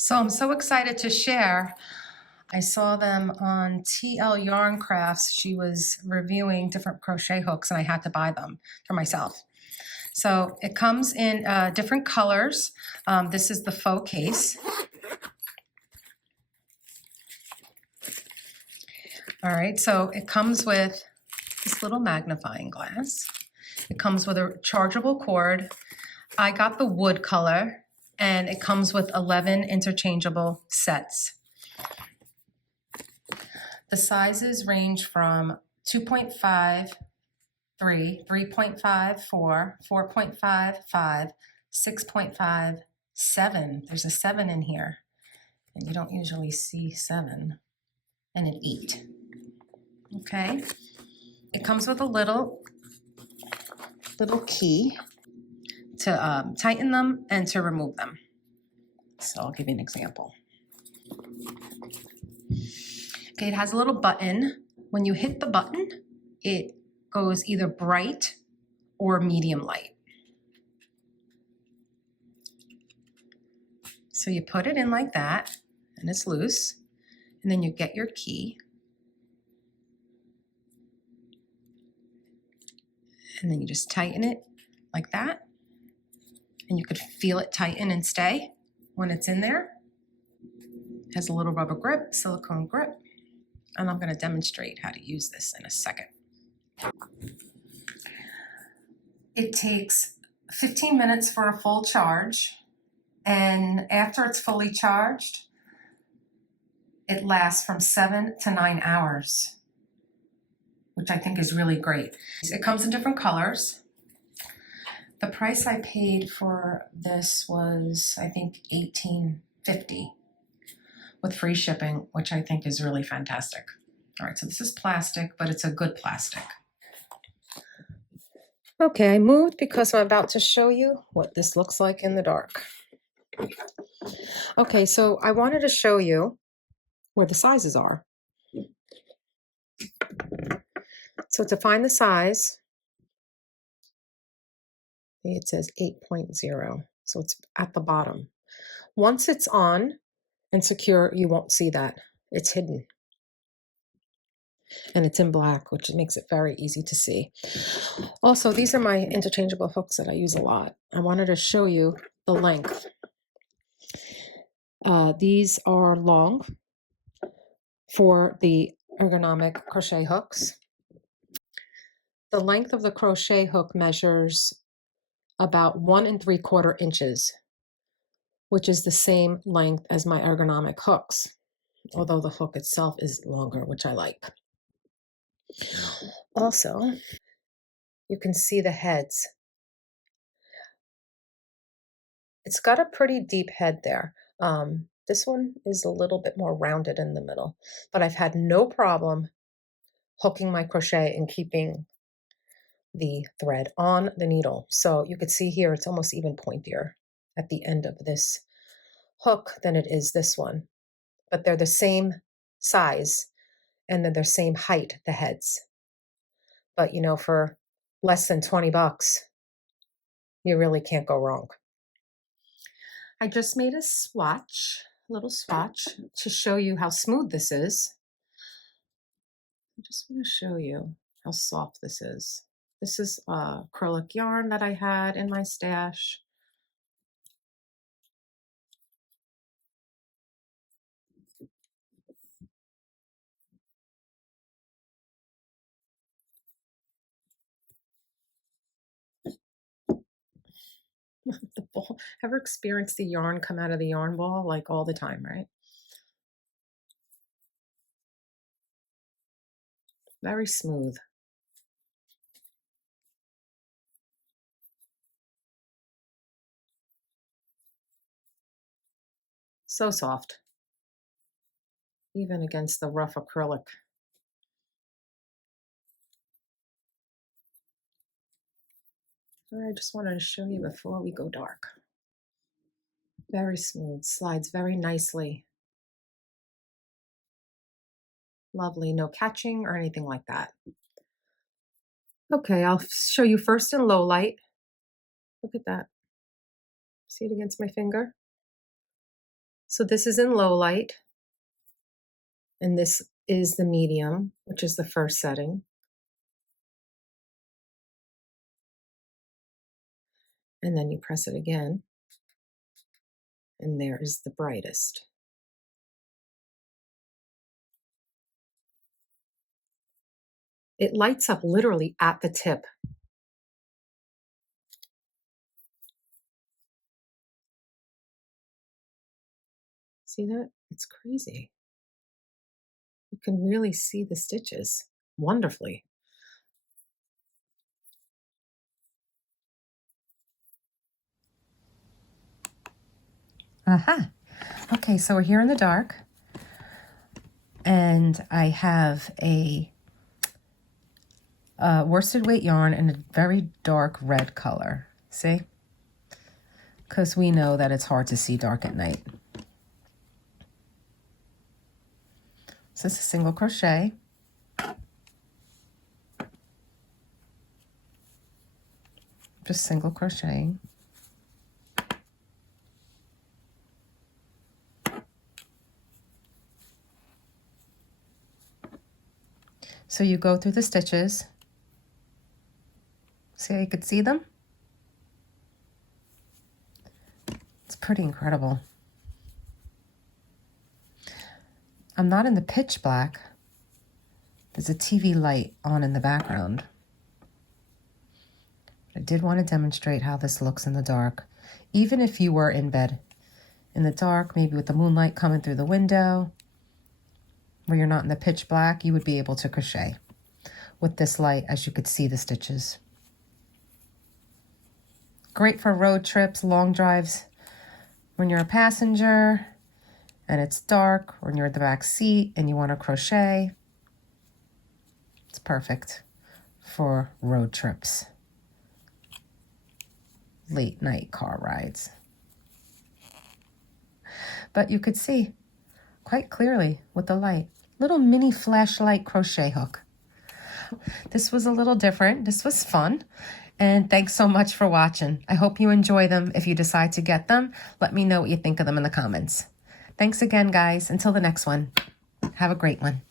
So I'm so excited to share. I saw them on TL Yarn Crafts. She was reviewing different crochet hooks and I had to buy them for myself. So it comes in different colors. This is the faux case. All right, so it comes with this little magnifying glass. It comes with a rechargeable cord. I got the wood color and it comes with 11 interchangeable sets. The sizes range from 2.5, 3, 3.5, 4, 4.5, 5, 6.5, 7. There's a 7 in here, and you don't usually see 7, and an 8. Okay? It comes with a little key to tighten them and to remove them. So I'll give you an example. Okay, it has a little button. When you hit the button, it goes either bright or medium light. So you put it in like that, and it's loose, and then you get your key, and then you just tighten it like that, and you could feel it tighten and stay when it's in there. It has a little rubber grip, silicone grip, and I'm going to demonstrate how to use this in a second. It takes 15 minutes for a full charge, and after it's fully charged, it lasts from 7 to 9 hours, which I think is really great. It comes in different colors. The price I paid for this was, I think, $18.50 with free shipping, which I think is really fantastic. All right, so this is plastic, but it's a good plastic. Okay, I moved because I'm about to show you what this looks like in the dark. Okay, so I wanted to show you where the sizes are. So to find the size, it says 8.0, so it's at the bottom. Once it's on and secure, you won't see that. It's hidden. And it's in black, which makes it very easy to see. Also, these are my interchangeable hooks that I use a lot. I wanted to show you the length. These are long for the ergonomic crochet hooks. The length of the crochet hook measures about 1 3/4 inches, which is the same length as my ergonomic hooks, although the hook itself is longer, which I like. Also, you can see the heads. It's got a pretty deep head there. This one is a little bit more rounded in the middle, but I've had no problem hooking my crochet and keeping the thread on the needle. So you could see here, it's almost even pointier at the end of this hook than it is this one, but they're the same size and then they're same height, the heads. But you know, for less than 20 bucks, you really can't go wrong. I just made a swatch, a little swatch, to show you how smooth this is. I just want to show you how soft this is. This is acrylic yarn that I had in my stash. The ball, ever experienced the yarn come out of the yarn ball like all the time, right? Very smooth. So soft, even against the rough acrylic. I just wanted to show you before we go dark. Very smooth, slides very nicely. Lovely, no catching or anything like that. Okay, I'll show you first in low light. Look at that. See it against my finger? So this is in low light, and this is the medium, which is the first setting. And then you press it again, and there is the brightest. It lights up literally at the tip. See that? It's crazy. You can really see the stitches wonderfully. Aha. Okay, so we're here in the dark, and I have a worsted weight yarn in a very dark red color. See? Because we know that it's hard to see dark at night. So this is single crochet. Just single crocheting. So you go through the stitches. See how you could see them? It's pretty incredible. I'm not in the pitch black. There's a TV light on in the background. I did want to demonstrate how this looks in the dark. Even if you were in bed in the dark, maybe with the moonlight coming through the window, where you're not in the pitch black, you would be able to crochet with this light as you could see the stitches. Great for road trips, long drives, when you're a passenger and it's dark, when you're at the back seat and you want to crochet. It's perfect for road trips, late night car rides. But you could see quite clearly with the light. Little mini flashlight crochet hook. This was a little different. This was fun. And thanks so much for watching. I hope you enjoy them. If you decide to get them, let me know what you think of them in the comments. Thanks again, guys. Until the next one. Have a great one.